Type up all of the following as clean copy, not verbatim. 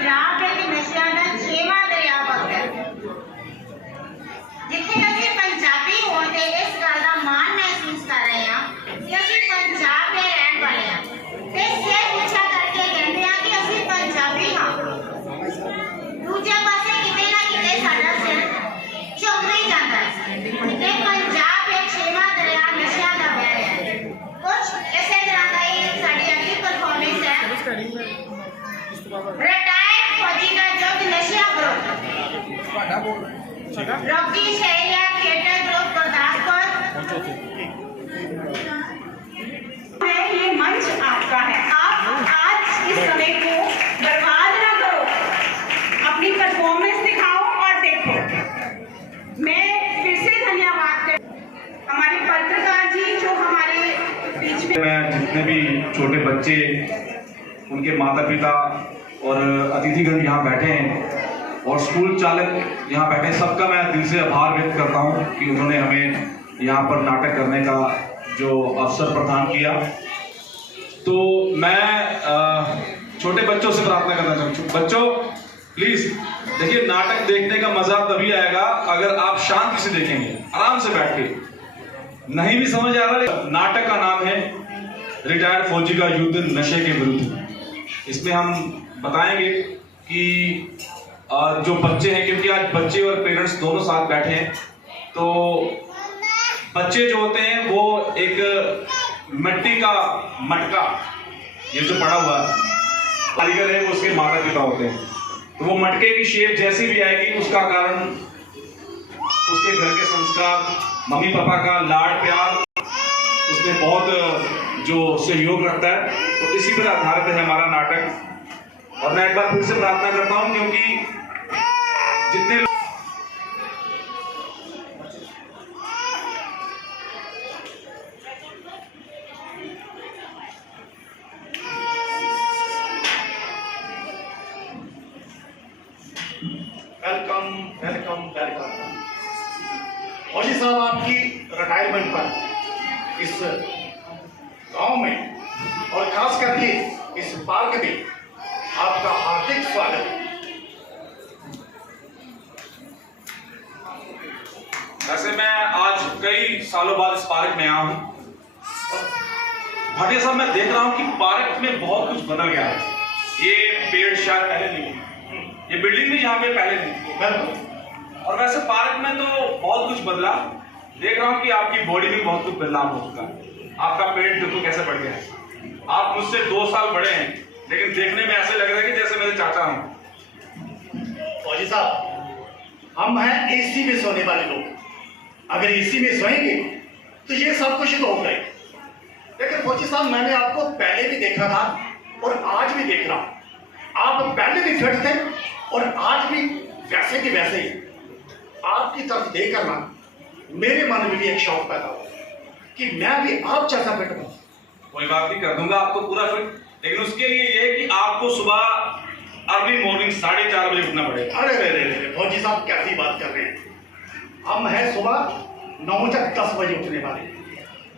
पंजाब एक नशिया का 6वां दरिया वगदा जिथे असीं पंजाबी होते इस गल का मान महसूस कर रहे हैं कि असीं पंजाब के रहने वाले हैं ते सिर ऊंचा करके कहते हैं कि असीं पंजाबी हाँ। दूजे पासे किते ना किते साडा सिर झुक नहीं जाता ते पंजाब एक 6वां दरिया नशिया का बह रहा है। कुछ इसे तरह का ही साडी अगली परफॉर्मेंस है रिटायर्ड फौजी का युद्ध नशिया ग्रुप रॉकी शहरिया थिएटर ग्रुप गुरदासपुर। ये मंच आपका है, आप आज इस समय को बर्बाद ना करो, अपनी परफॉर्मेंस दिखाओ और देखो। मैं फिर से धन्यवाद कर हमारे पत्रकार जी जो हमारे बीच में। मैं जितने भी छोटे बच्चे, उनके माता पिता और अतिथिगण यहाँ बैठे हैं और स्कूल चालक यहाँ बैठे, सबका मैं दिल से आभार व्यक्त करता हूँ कि उन्होंने हमें यहाँ पर नाटक करने का जो अवसर प्रदान किया। तो मैं छोटे बच्चों से प्रार्थना करना चाहूँ, बच्चों प्लीज देखिए, नाटक देखने का मजा तभी आएगा अगर आप शांति से देखेंगे, आराम से बैठ के। नहीं भी समझ आ रहा, नाटक का नाम है रिटायर्ड फौजी का युद्ध नशे के विरुद्ध। इसमें हम बताएंगे कि जो बच्चे हैं, क्योंकि आज बच्चे और पेरेंट्स दोनों साथ बैठे हैं, तो बच्चे जो होते हैं वो एक मिट्टी का मटका, ये जो पड़ा हुआ है, कारीगर है वो उसके माता पिता होते हैं, तो वो मटके की शेप जैसी भी आएगी उसका कारण उसके घर के संस्कार, मम्मी पापा का लाड प्यार उसमें बहुत जो सहयोग रखता है। तो इसी पर आधारित है हमारा नाटक। और मैं एक बार फिर से प्रार्थना करता हूं, क्योंकि जितने वेलकम वेलकम वेलकम। फौजी साहब, आपकी रिटायरमेंट पर इस गांव में और खास करके इस पार्क में आपका हार्दिक स्वागत है। वैसे मैं आज कई सालों बाद इस पार्क में आया हूँ। भाटिया साहब, मैं देख रहा हूँ कि पार्क में बहुत कुछ बदल गया है। ये पेड़ शायद पहले नहीं, ये बिल्डिंग भी यहाँ पे पहले नहीं, और वैसे पार्क में तो बहुत कुछ बदला। देख रहा हूँ कि आपकी बॉडी में बहुत कुछ बदलाव हो चुका है। आपका पेट देखो कैसे बढ़ गया है। आप मुझसे 2 साल बड़े हैं, लेकिन देखने में ऐसे लग रहा है कि जैसे मेरे चाचा हूँ। फौजी साहब, हम हैं एसी में सोने वाले लोग। अगर एसी में सोएंगे तो ये सब कुछ तो होगा ही। लेकिन फौजी साहब, मैंने आपको पहले भी देखा था और आज भी देख रहा हूं। आप पहले भी फिट थे और आज भी वैसे के वैसे ही। आपकी तरफ देखकर ना मेरे मन में भी एक शौक पैदा हुआ कि मैं भी आप जैसा फिट हूं। कोई बात नहीं, कर दूंगा आपको पूरा फिट, लेकिन उसके लिए ये है कि आपको सुबह अर्ली मॉर्निंग 4:30 बजे उठना पड़ेगा। अरे रे रे रे फौजी साहब, कैसी बात कर रहे हैं। हम हैं सुबह 9 से 10 बजे उठने वाले,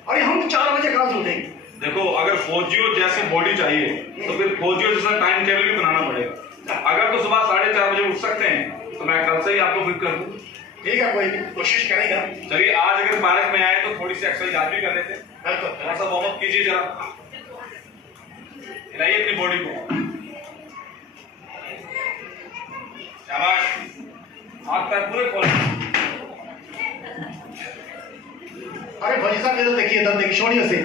अरे हम 4 बजे कहाँ से उठेंगे। देखो, अगर फौजियों जैसे बॉडी चाहिए तो फिर फौजियों जैसा टाइम टेबल भी बनाना पड़ेगा। अगर तो सुबह 4:30 बजे उठ सकते हैं तो मैं कल से ही आपको फिट कर दूँ। ठीक है, कोई कोशिश करेगा। चलिए, आज अगर पार्क में आए तो थोड़ी सी एक्सरसाइज आप भी कर लेते हैं। बिल्कुल, थोड़ा सा वार्म अप कीजिए, जरा हिलाइए अपनी बॉडी को। शाबाश, हाथ पैर पूरे खोलें। अरे फौजी साहब, ये तो देखिए, इधर देखिए, छोड़िए से।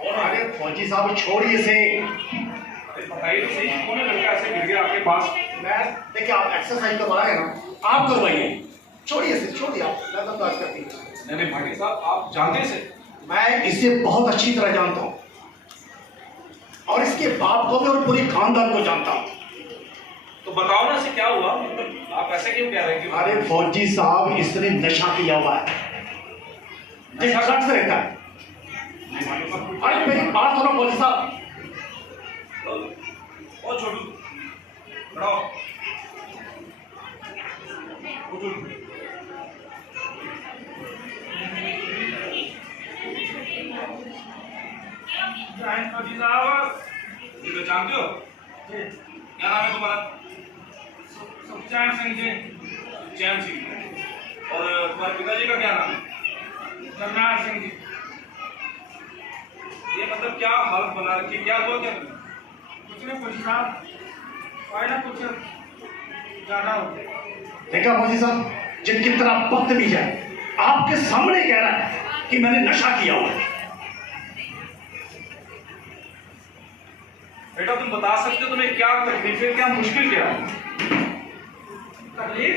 और अरे फौजी साहब, छोड़िए से। बताइए तो सही, कौन लड़का ऐसे गिर गया आपके पास? मैं देखिए, आप एक्सरसाइज करवा रहे हैं ना, आप करवाइए। छोड़िए से, छोड़िए आप, मैं तो आज करती हूँ। नहीं भाटिया साहब, आप जानते से? मैं इसे बहुत अच्छी तरह जानता हूँ और इसके बाप को भी और पूरी खानदान को जानता हूँ। तो बताओ ना, इसे क्या हुआ? आप ऐसे क्यों कह रहे हैं? अरे फौजी साहब, इसने नशा किया हुआ है, ड्रग्स से रहता है। अरे मेरी बात सुनो फौजी साहब। ओ छोटू, बढ़ाओ। जानते हो क्या नाम है तुम्हारा? सुखचैन सिंह जी। चैन सिंह। और तुम्हारे पिताजी का क्या नाम है? जरनैल सिंह जी। ये मतलब क्या हालत बना रखी है, क्या हुआ क्या? कुछ नहीं फौजी साहब, कोई ना कुछ ज़्यादा हो गया। देखा फौजी साहब, जिन कितना बदतमीज है, आपके सामने कह रहा है कि मैंने नशा किया हुआ है। बेटा तुम बता सकते हो तुम्हें क्या तकलीफ है, क्या मुश्किल क्या है? तकलीफ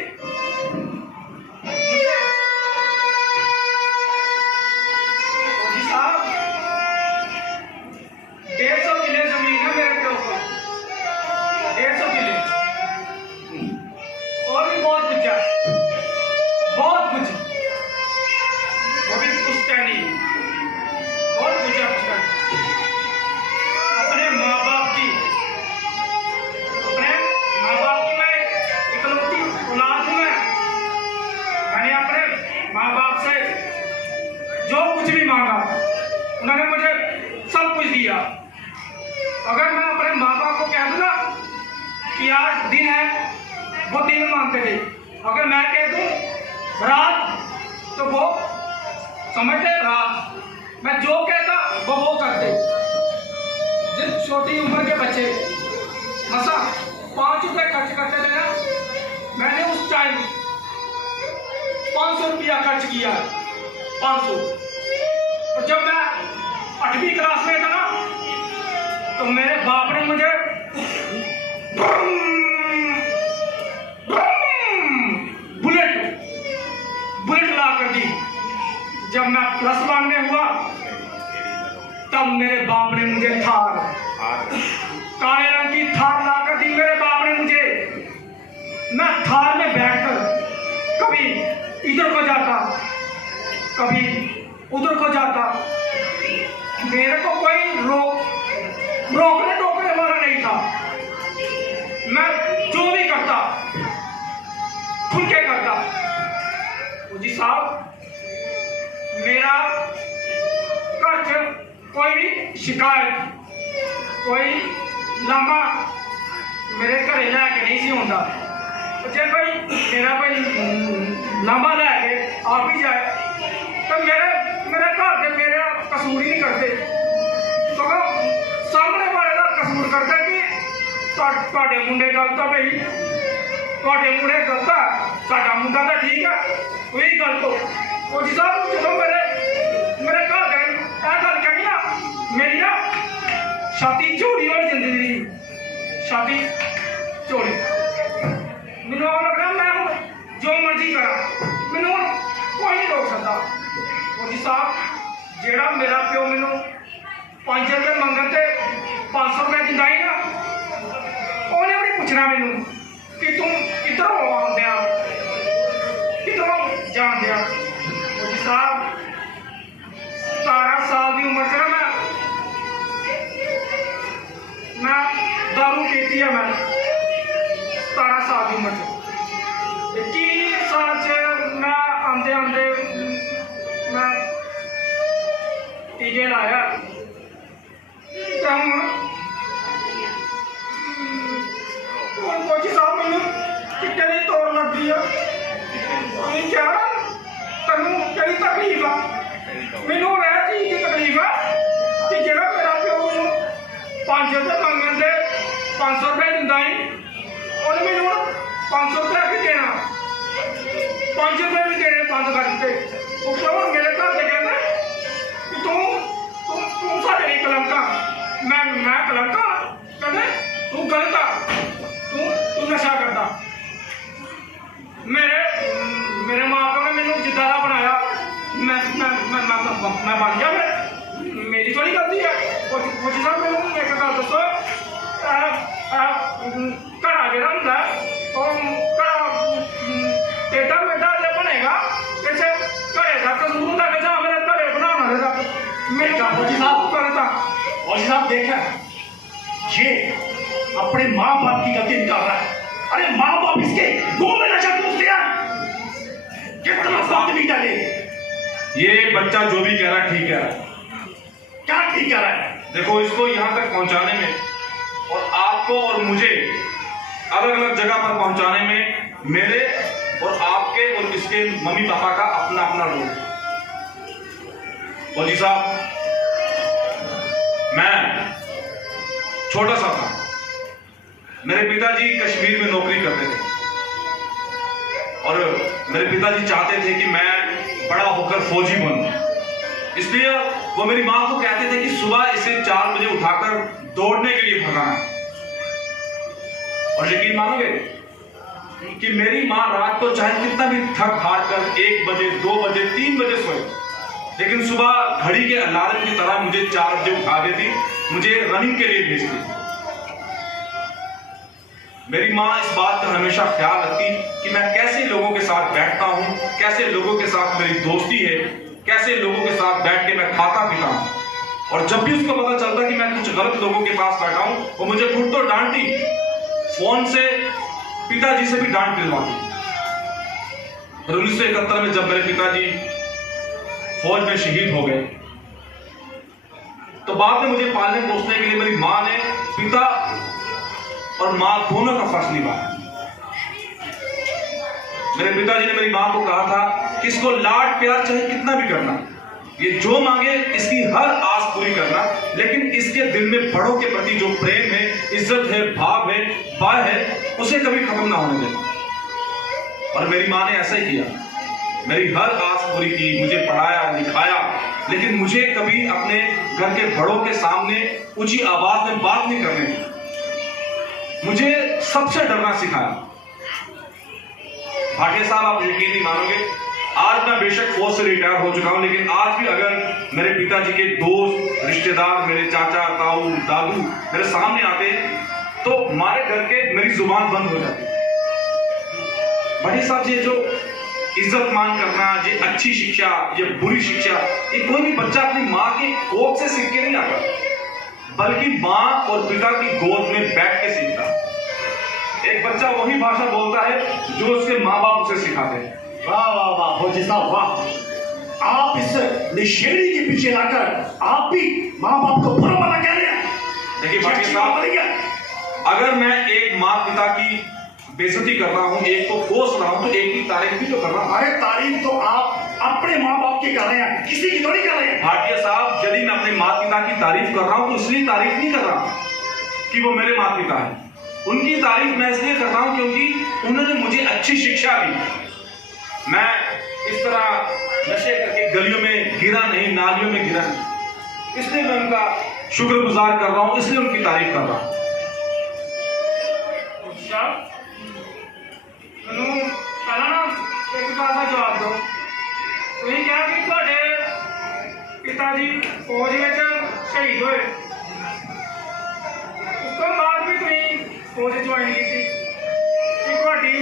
फौजी साहब, 150 किले जमीन है मेरे के ऊपर, 150 किले, और भी बहुत कुछ है, बहुत कुछ, वो भी पुश्तैनी, बहुत कुछ है पुश्तैनी। अपने माँ बाप की मैं इकलौती औलाद हूँ। मैंने अपने माँ बाप से जो कुछ भी मांगा उन्होंने मुझे सब कुछ दिया। अगर मैं अपने माँ बाप को कह दूँ ना कि आज दिन है, वो दिन मानते थे। अगर मैं कह दूँ रात, तो वो समझते रात। मैं जो कहता वो करते। जिन छोटी उम्र के बच्चे मसा 5 रुपए खर्च करते थे ना, मैंने उस टाइम 500 रुपया खर्च किया है, 500। और जब मैं 8वीं क्लास में था ना, तो मेरे बाप ने मुझे बुलेट ला कर दी। जब मैं +1 में हुआ, तब मेरे बाप ने मुझे थार, काले रंग की थार ला कर दी मेरे बाप ने मुझे। मैं थार में बैठकर कभी इधर को जाता, कभी उधर को जाता। मेरे को कोई रोकने टोकने वाला नहीं था। मैं जो भी करता खुल के करता। जी साहब, मेरा खर्च, कोई भी शिकायत, कोई लामा मेरे घरे लैके नहीं सी होंदा। जे कोई मेरा कोई लामा लैके आ भी जाए तो मेरे घर के मेरा कसूर ही नहीं करते, तो सामने वाले का कसूर करता कि ਤੁਹਾਡੇ ਮੁੰਡੇ गलत है भाई, ਤੁਹਾਡੇ ਮੁੰਡੇ गलत है, साडा मुंडा तो ठीक है, वही गलत हो। फौजी साहब, जो मेरे घर के गल कहनी ना, मेरी ना छाती चोरी हो जाती थी, छाती चोरी। मैनू लगना मैं जो मर्जी करा, मैनू कोई नहीं रोक सकता। फौजी साहब, जेड़ा मेरा प्यो मैनू 5 रुपए मंगन ते 500 रुपए दिंदा ही ना, उन्हें भी पूछना मैनू कि तुम किधरों आंदे आ, किधरों जांदे आ। फौजी साहब, 17 साल की उम्र से मैं दारू पीती है। मैं 17 साल की उम्र से 21 साल से मैं आंदे मैं टीके लाया। फौजी साहब, मैनू चिट्टे की तौर लगती है। क्या तेनू कई तकलीफ आ? मैनू यह चीज़ की तकलीफ है कि जो मेरा प्यो मैनू 5 रुपए मंगन से 500 रुपए दिंदा ही, उन्हें मैनू 500 रुपए भी देना, 5 रुपए भी देने बंद कर दिते। उपर मेरे घर से कहते कि तू साढ़े नहीं कलंका। मैं कलंका? कहते तू गलत आ, तू नशा करता। मेरे माँ प्यो ने मैनू जिद्दां दा बनाया, मैं बन गया। मेरी थोड़ी गलती है। फौजी साहब, मैनू एक गल दसो, घड़ा जेह्ड़ा हुंदा घड़ा टेढ़ा मेढ़ा जे बनेगा, इस घड़े का कसूर हुंदा कि जां मेरे घड़े बनाने वाले दा? मेरी गल फौजी साहब गलत आ। फौजी साहब, देखा ये अपने माँ बाप की गलती निकाल रहा है। अरे माँ बाप इसके मुंह में नशा घुसते हैं। कितना बदतमीज है ये बच्चा जो भी कह रहा है ठीक है। क्या ठीक कह रहा है? देखो, इसको यहाँ तक पहुँचाने में और आपको और मुझे अलग अलग जगह पर पहुंचाने में मेरे और आपके और इसके मम्मी पापा का अपना अपना रोल है। फौजी साहब, मैं छोटा सा था, मेरे पिताजी कश्मीर में नौकरी करते थे और मेरे पिताजी चाहते थे कि मैं बड़ा होकर फौजी बनूं। इसलिए वो मेरी मां को कहते थे कि सुबह इसे 4 बजे उठाकर दौड़ने के लिए भगाना। और यकीन मानोगे कि मेरी मां रात को चाहे कितना भी थक हार कर 1 बजे 2 बजे 3 बजे सोए, लेकिन सुबह घड़ी के अलार्म की तरह मुझे 4 बजे उठा देती, मुझे रनिंग के लिए भेजती। मेरी मां इस बात का हमेशा ख्याल रखती कि मैं कैसे लोगों के साथ बैठता हूं, कैसे लोगों के साथ मेरी दोस्ती है, कैसे लोगों के साथ बैठ के मैं खाता पीता हूं। और जब भी उसको पता चलता कि मैं कुछ गलत लोगों के पास बैठा हूं, वो मुझे खुद तो डांटती, फोन से पिताजी से भी डांट दिलवाती। 1971 में जब मेरे पिताजी फौज में शहीद हो गए, तो बाद में मुझे पालने पोसने के लिए मेरी मां ने पिता और मां दोनों का फर्ज निभाया। मेरे पिताजी ने मेरी मां को कहा था कि इसको लाड प्यार चाहे कितना भी करना, ये जो मांगे इसकी हर आस पूरी करना, लेकिन इसके दिल में बड़ों के प्रति जो प्रेम है, इज्जत है, भाव है, बाय है, उसे कभी खत्म ना होने देना। और मेरी मां ने ऐसा ही किया, मेरी हर आस पूरी की, मुझे पढ़ाया लिखाया, लेकिन मुझे कभी अपने घर के बड़ों के सामने ऊंची आवाज में बात नहीं करने दी। मुझे सबसे डरना सिखाया। भाटिया साहब, आप यकीन नहीं मानोगे, आज मैं बेशक फौज से रिटायर हो चुका हूं, लेकिन आज भी अगर मेरे पिताजी के दोस्त, रिश्तेदार, मेरे चाचा, ताऊ, दादू मेरे सामने आते तो हमारे घर के मेरी जुबान बंद हो जाती। भाटिया साहब, ये जो इज्जत मान करना, ये अच्छी शिक्षा, ये बुरी शिक्षा, ये कोई भी बच्चा अपनी माँ की कोख से सीख के नहीं आता, बल्कि माँ और पिता की गोद में बैठ के सीखता। एक बच्चा वही भाषा बोलता है जो उसके माँ बाप उसे सिखाते हैं। वाह वाह वाह फौजी साहब, वाह! आप इस निशेड़ी के पीछे लाकर आप भी माँ बाप को बुरा भला कह रहे हैं। देखिए भाटिया साहब, अगर मैं एक माँ पिता की बेइज्जती कर रहा हूं, एक को कोस रहा हूं, तो एक की तारीफ भी तो कर रहा हूं। अरे तारीफ तो आप अपने माँ बाप की कर रहे हैं, किसी की थोड़ी कर रहे हैं। भाटिया साहब, यदि मैं अपने माता पिता की तारीफ कर रहा हूं तो इसलिए तारीफ नहीं कर रहा कि वो मेरे माता पिता हैं। उनकी तारीफ मैं इसलिए कर रहा हूं क्योंकि उन्होंने मुझे अच्छी शिक्षा दी। मैं इस तरह नशे करके गलियों में गिरा नहीं, नालियों में गिरा नहीं, इसलिए मैं उनका शुक्रगुजार कर रहा हूं, इसलिए उनकी तारीफ कर रहा हूं। एक बात का जवाब दो। ਤੁਸੀਂ ਕਿਹਾ ਕਿ ਤੁਹਾਡੇ ਪਿਤਾ ਜੀ ਫੌਜ ਵਿੱਚ ਸ਼ਹੀਦ ਹੋਏ, ਉਸ ਤੋਂ ਬਾਅਦ ਵੀ ਤੁਸੀਂ ਫੌਜ ਜੁਆਇਨ ਕੀਤੀ, ਕਿ ਤੁਹਾਡੀ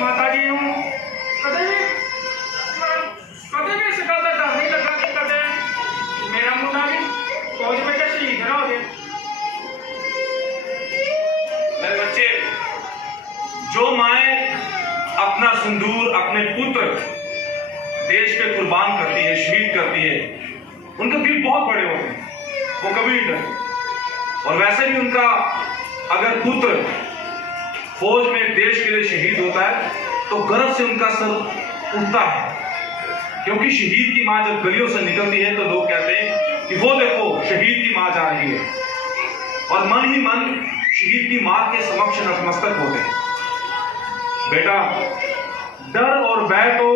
ਮਾਤਾ ਜੀ ਨੂੰ ਕਦੇ ਵੀ ਇਸ ਗੱਲ ਦਾ ਡਰ ਨਹੀਂ ਲੱਗਾ ਕਿ ਕਦੇ ਮੇਰਾ ਮੁੰਡਾ ਵੀ ਫੌਜ ਵਿੱਚ ਸ਼ਹੀਦ ਨਾ ਹੋ ਜਾਏ? मेरे बच्चे, जो माए अपना सिंदूर अपने पुत्र देश पे कुर्बान करती है, शहीद करती है, उनके दिल बहुत बड़े होते हैं, वो कभी नहीं डरते। और वैसे भी उनका अगर पुत्र फौज में देश के लिए शहीद होता है तो गर्व से उनका सर उठता है, क्योंकि शहीद की मां जब गलियों से निकलती है तो लोग कहते हैं कि वो देखो शहीद की मां जा रही है, और मन ही मन शहीद की मां के समक्ष नतमस्तक होते हैं। बेटा, डर और भय तो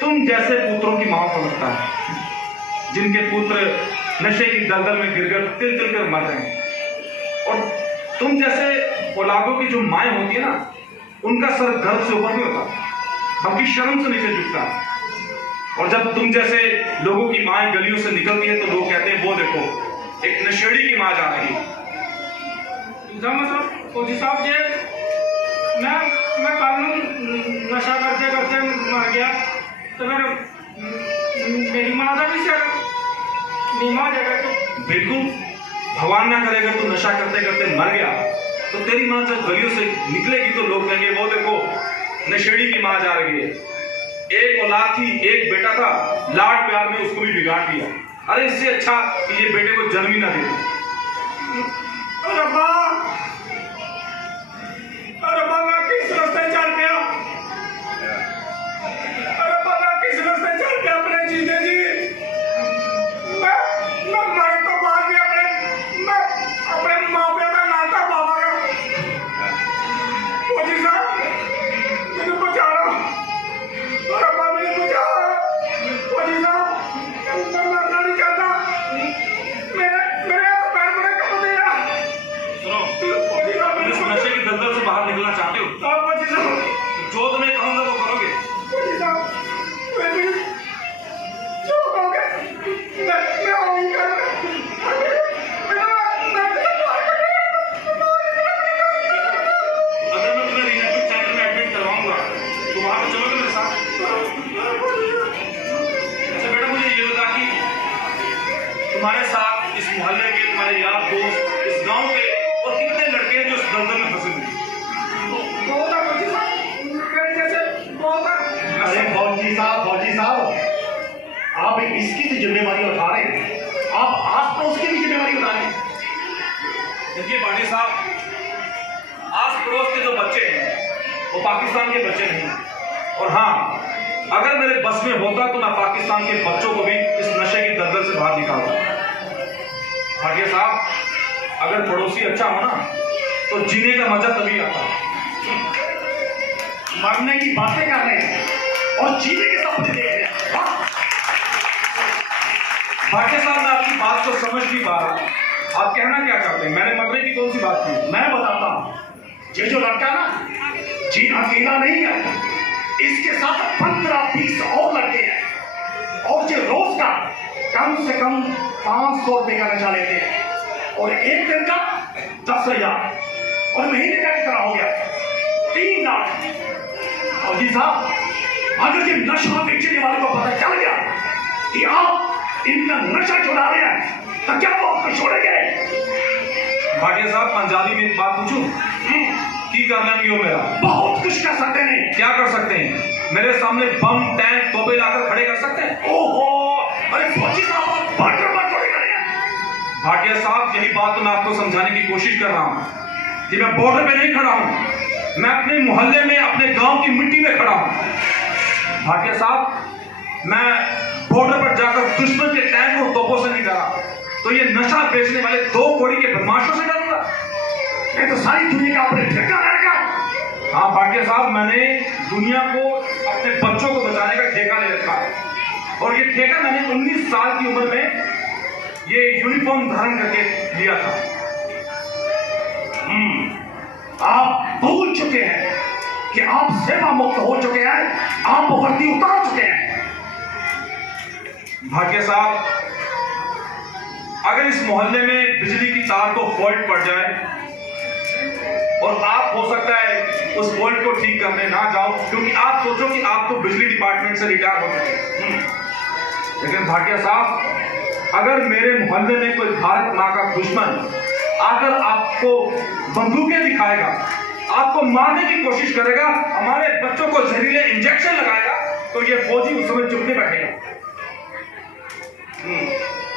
तुम जैसे पुत्रों की मां को लगता है, जिनके पुत्र नशे की दलदल में गिरकर तिल तिल कर मर रहे हैं। और तुम जैसे औलादों की जो माएं होती है ना, उनका सर गर्व से ऊपर नहीं होता, बल्कि शर्म से नीचे झुकता है। और जब तुम जैसे लोगों की माएं गलियों से निकलती है तो लोग कहते हैं वो देखो एक नशेड़ी की मां जा रही है। मतलब फौजी साहब जी, मैं कल नशा करते करते मर गया तो फिर मेरी मां का भी सिर नीमा हो जाएगा? बिल्कुल, भगवान ना करेगा तो नशा करते करते मर गया तो तेरी मां जब गलियों से निकलेगी तो लोग कहेंगे वो देखो नशेड़ी की मां जा रही है। एक औलाद थी, एक बेटा था, लाड प्यार में उसको भी बिगाड़ दिया। अरे इससे अच्छा कि ये बेटे को जन्म ही ना दे। फौजी साहब, जो तुम्हें कहूंगा वो करोगे। फौजी साहब, मैं जो कहोगे मैं वही करूंगा। अगर मैं तुम्हें रिहैबिलिटेशन सेंटर में एडमिट करवाऊंगा तो वहां पे चलोगे मेरे साथ? अच्छा बेटा, मुझे ये बता कि तुम्हारे साथ इस मोहल्ले के, तुम्हारे यार दोस्त, इस गांव के और कितने लड़के हैं जो इस दलदल में फंसे हुए? बहुत है फौजी साहब, मेरे जैसे बहुत है। अरे फौजी साहब, आप इसकी तो जिम्मेवारी उठा रहे हैं, आप आस पड़ोस की भी जिम्मेवारी उठा रहे हैं। देखिए भाटिया साहब, आस पड़ोस के जो बच्चे हैं वो पाकिस्तान के बच्चे नहीं हैं। और हाँ, अगर मेरे बस में होता तो मैं पाकिस्तान के बच्चों को भी इस नशे की दलदल से बाहर निकालता। भाटिया साहब, अगर पड़ोसी अच्छा हो ना तो जीने का मजा तभी आता है। मरने की बातें कर रहे हैं और जीने के सपने देख रहे हैं। वाह! भाटिया साहब, मैं आपकी बात को समझ नहीं पा रहा। आप कहना क्या चाहते हैं? मैंने मरने की कौन सी बात की? मैं बताता हूँ, ये जो लड़का ना, जी अकेला नहीं है, इसके साथ 15-20 और लड़के हैं और ये रोज का कम से कम 500 रुपए का नशा लेते हैं और एक दिन का 10,000 और महीने का कितना हो गया? 3 लाख। और जी साहब, अगर ये नशा बेचने वाले को पता चल गया कि आप इनका नशा छुड़ा रहे हैं तो क्या वो आपको छोड़ेंगे? भाटिया साहब, पंजाबी में एक बात पूछूं? की करना क्यों मेरा? बहुत कुछ कर सकते हैं। क्या कर सकते हैं? मेरे सामने बम, टैंक, तोपे लाकर खड़े कर सकते हैं? ओहो, अरे फौजी साहब, आप बॉर्डर पर थोड़ी खड़े हैं। भाटिया साहब, यही बात तो मैं आपको समझाने की कोशिश कर रहा हूँ कि मैं बॉर्डर पे नहीं खड़ा हूँ, मैं अपने मोहल्ले में, अपने गांव की मिट्टी में खड़ा हूँ। भाटिया साहब, मैं बॉर्डर पर जाकर दुश्मन के टैंक और तोपों से नहीं डरा, तो ये नशा बेचने वाले 2 कौड़ी के बदमाशों से डरूंगा? ये तो सारी दुनिया का अपने ठेका रहेगा। हाँ भाटिया साहब, मैंने दुनिया को, अपने बच्चों को बचाने का ठेका ले रखा है और ये ठेका मैंने 19 साल की उम्र में ये यूनिफॉर्म धारण करके लिया था। आप भूल चुके हैं कि आप सेवा मुक्त हो चुके हैं, आप वर्दी उतार चुके हैं। भाटिया साहब, अगर इस मोहल्ले में बिजली की तार को फॉल्ट पड़ जाए और आप हो सकता है उस फॉल्ट को ठीक करने ना जाओ, क्योंकि आप सोचो कि आप तो बिजली डिपार्टमेंट से रिटायर हो चुके हैं। लेकिन भाटिया साहब, अगर मेरे मोहल्ले में कोई भारत माँ का दुश्मन आकर आपको बंदूकें दिखाएगा, आपको मारने की कोशिश करेगा, हमारे बच्चों को जहरीले इंजेक्शन लगाएगा, तो ये फौजी उस समय चुप नहीं बैठेगा।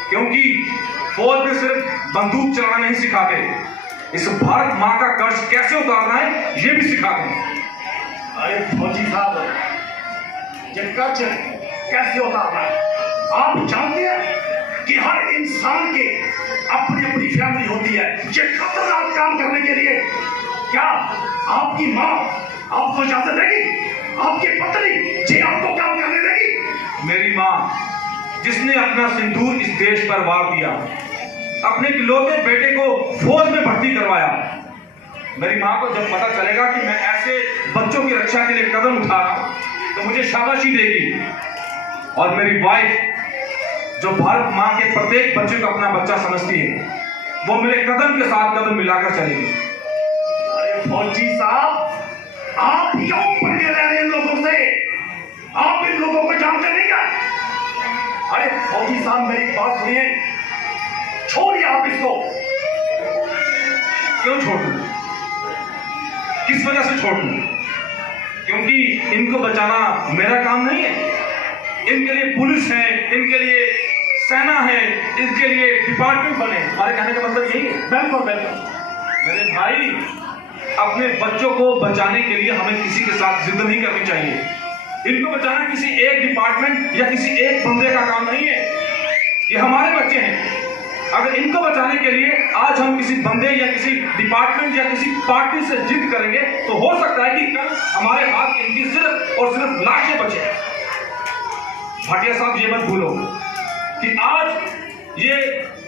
क्योंकि फौज में सिर्फ बंदूक चलाना नहीं सिखाते, इस भारत माँ का कर्ज कैसे उतारना है ये भी सिखाते हैं। अरे फौजी साहब, ये कर्ज कैसे उतारना है? आप जानते हैं कि हर इंसान के अपनी अपनी फैमिली होती है। ये खतरनाक काम करने के लिए क्या आपकी माँ आपको इजाजत देगी? आपकी पत्नी जी आपको काम करने देगी? मेरी माँ, जिसने अपना सिंदूर इस देश पर वार दिया, अपने इकलौते बेटे को फौज में भर्ती करवाया, मेरी माँ को जब पता चलेगा कि मैं ऐसे बच्चों की रक्षा के लिए कदम उठा रहा हूं तो मुझे शाबाशी देगी। और मेरी वाइफ, जो भारत माँ के प्रत्येक बच्चे को अपना बच्चा समझती है, वो मेरे कदम के साथ कदम मिलाकर चलेगी। अरे फौजी साहब, आप क्यों पंगे ले रहे हैं इन लोगों से? आप इन लोगों को जानते नहीं क्या? अरे फौजी साहब, मेरी बात सुनिए, छोड़िए आप इसको। क्यों छोड़ दूं? किस वजह से छोड़ दूं? क्योंकि इनको बचाना मेरा काम नहीं है। इनके लिए पुलिस है, इनके लिए सेना है, इनके लिए डिपार्टमेंट बने। हमारे कहने का मतलब यही है। बिल्कुल बिल्कुल। मेरे भाई, अपने बच्चों को बचाने के लिए हमें किसी के साथ जिद नहीं करनी चाहिए। इनको बचाना किसी एक डिपार्टमेंट या किसी एक बंदे का काम नहीं है, ये हमारे बच्चे हैं। अगर इनको बचाने के लिए आज हम किसी बंदे या किसी डिपार्टमेंट या किसी पार्टी से जिद करेंगे तो हो सकता है कि कल हमारे हाथ इनकी सिर्फ और सिर्फ लाशें बचे। भाटिया साहब, ये मत भूलो कि आज ये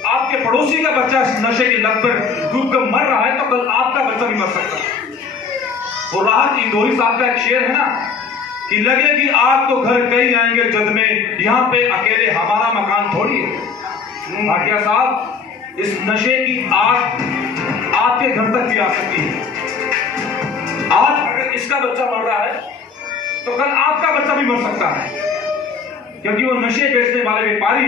आपके पड़ोसी का बच्चा नशे की लत पर डूब कर मर रहा है तो कल आपका बच्चा भी मर सकता है। वो राहत इंदौरी साहब का एक शेर है ना कि लगेगी आग तो घर कई आएंगे जद में, यहाँ पे अकेले हमारा मकान थोड़ी है। भाटिया साहब, इस नशे की आग आपके घर तक भी आ सकती है। आज अगर इसका बच्चा मर रहा है तो कल आपका बच्चा भी मर सकता है, क्योंकि वो नशे बेचने वाले व्यापारी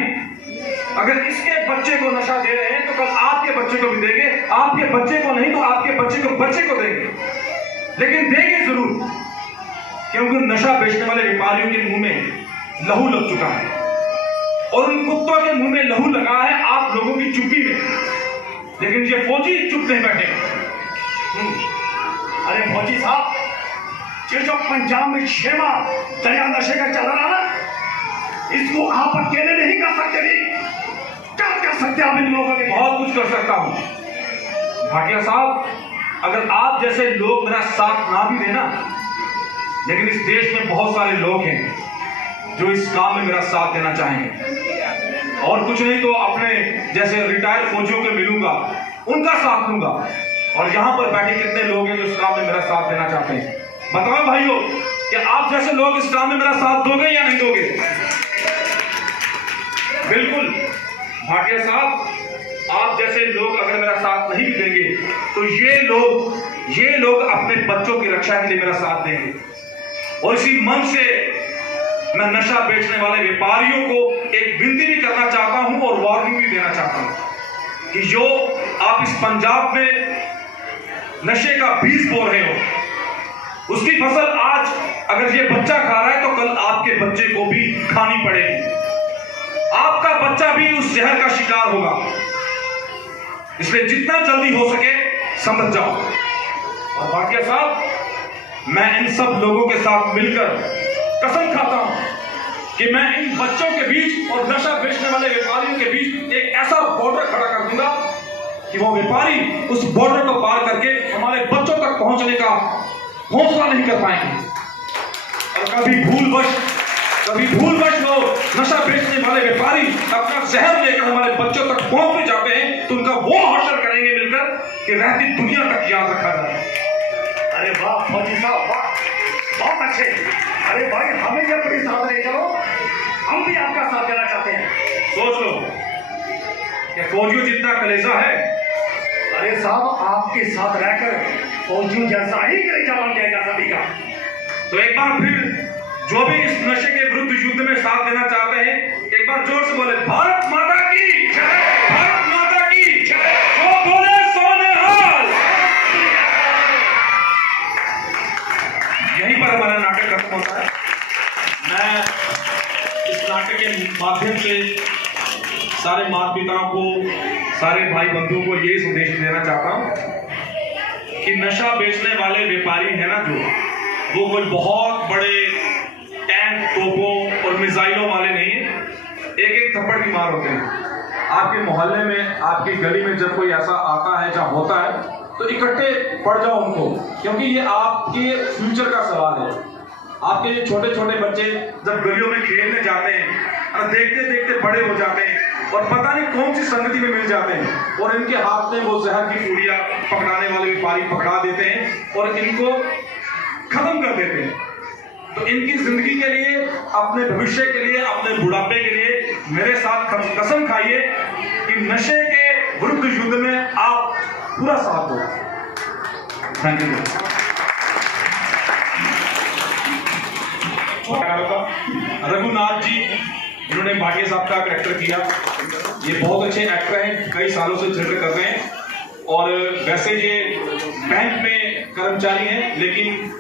अगर इसके बच्चे को नशा दे रहे हैं तो कल आपके बच्चे को भी देंगे, आपके बच्चे को नहीं तो आपके बच्चे को देंगे, लेकिन देंगे जरूर, क्योंकि नशा बेचने वाले व्यापारियों के मुंह में लहू लग चुका है और उन कुत्तों के मुंह में लहू लगा है आप लोगों की चुप्पी में, लेकिन ये फौजी चुप नहीं बैठे। अरे फौजी साहब, ये जो पंजाब में क्षेमा दरिया नशे का चल रहा है, इसको आप अकेले नहीं कर सकते। नहीं क्या कर सकते आप इन लोगों के? बहुत कुछ कर सकता हूं भाटिया साहब, अगर आप जैसे लोग मेरा साथ ना भी देना, लेकिन इस देश में बहुत सारे लोग हैं जो इस काम में मेरा साथ देना चाहेंगे, और कुछ नहीं तो अपने जैसे रिटायर्ड फौजियों के मिलूंगा, उनका साथ लूंगा। और यहां पर बैठे कितने लोग हैं जो इस काम में मेरा साथ देना चाहते हैं? बताओ भाइयों, कि आप जैसे लोग इस काम में मेरा साथ दोगे या नहीं दोगे? बिल्कुल भाटिया साहब, आप जैसे लोग अगर मेरा साथ नहीं भी देंगे तो ये लोग अपने बच्चों की रक्षा के लिए मेरा साथ देंगे। और इसी मन से मैं नशा बेचने वाले व्यापारियों को एक विनती भी करना चाहता हूं और वार्निंग भी देना चाहता हूं कि जो आप इस पंजाब में नशे का बीज बो रहे हो, उसकी फसल आज अगर ये बच्चा खा रहा है तो कल आपके बच्चे को भी खानी पड़ेगी, आपका बच्चा भी उस जहर का शिकार होगा। इसलिए जितना जल्दी हो सके समझ जाओ। और भाटिया साहब, मैं इन सब लोगों के साथ मिलकर कसम खाता हूं कि मैं इन बच्चों के बीच और नशा बेचने वाले व्यापारियों के बीच एक ऐसा बॉर्डर खड़ा कर दूंगा कि वो व्यापारी उस बॉर्डर को पार करके हमारे बच्चों तक पहुंचने का हौसला नहीं कर पाएंगे। और कभी भूलवश वो नशा बेचने वाले व्यापारी अपना जहर लेकर हमारे बच्चों तक पहुंच भी जाते हैं तो उनका वो हश्र करेंगे मिलकर कि रहती दुनिया तक याद रखा जाए। अरे वाह फौजी साहब, वाह, बहुत अच्छे। अरे भाई, हमें जब बड़ी साथ ले चलो, हम भी आपका साथ देना चाहते हैं। सोच लो कि फौजियों जितना कलेजा है। अरे साहब, आपके साथ रहकर फौजियों जैसा ही कलेजा बन जाएगा सभी का। तो एक बार फिर जो भी इस नशे के विरुद्ध युद्ध में साथ देना चाहते हैं, एक बार जोर से बोले भारत माता की जय, भारत माता की जय, जो बोले सोनेहाल। यहीं पर हमारा नाटक खत्म होता है। मैं इस नाटक के माध्यम से सारे माता पिताओं को, सारे भाई बंधुओं को यही संदेश देना चाहता हूं कि नशा बेचने वाले व्यापारी है ना, जो वो कोई बहुत बड़े टैंक, तोपों और मिसाइलों वाले नहीं है, एक थप्पड़ की मार होते हैं। आपके मोहल्ले में, आपकी गली में जब कोई ऐसा आता है या होता है तो इकट्ठे पड़ जाओ उनको, क्योंकि ये आपके फ्यूचर का सवाल है। आपके ये छोटे छोटे बच्चे जब गलियों में खेलने जाते हैं और देखते देखते बड़े हो जाते हैं और पता नहीं कौन सी संगति में मिल जाते हैं और इनके हाथ में वो जहर की पूड़ियां पकड़ाने वाले व्यापारी पकड़ा देते हैं और इनको खत्म कर देते हैं। तो इनकी जिंदगी के लिए, अपने भविष्य के लिए, अपने बुढ़ापे के लिए मेरे साथ कसम खाइए कि नशे के विरुद्ध युद्ध में आप पूरा साथ दो। Thank you. रघुनाथ जी, जिन्होंने भाटिया साहब का कैरेक्टर किया, ये बहुत अच्छे एक्टर हैं, कई सालों से थिएटर कर रहे हैं और वैसे ये बैंक में कर्मचारी हैं, लेकिन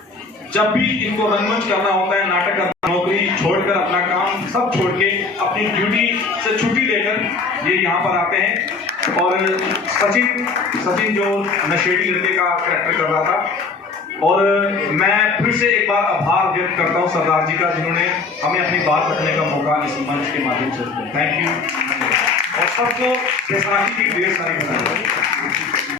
जब भी इनको रंगमंच करना होता है, नाटक करना, नौकरी छोड़कर, अपना काम सब छोड़ के अपनी ड्यूटी से छुट्टी लेकर ये यहाँ पर आते हैं। और सचिन जो नशेड़ी लड़के का कैरेक्टर कर रहा था, और मैं फिर से एक बार आभार व्यक्त करता हूँ सरदार जी का, जिन्होंने हमें अपनी बात रखने का मौका इस मंच के माध्यम से दिया। Thank you. और सबको बैसाखी की ढेर सारी बधाई।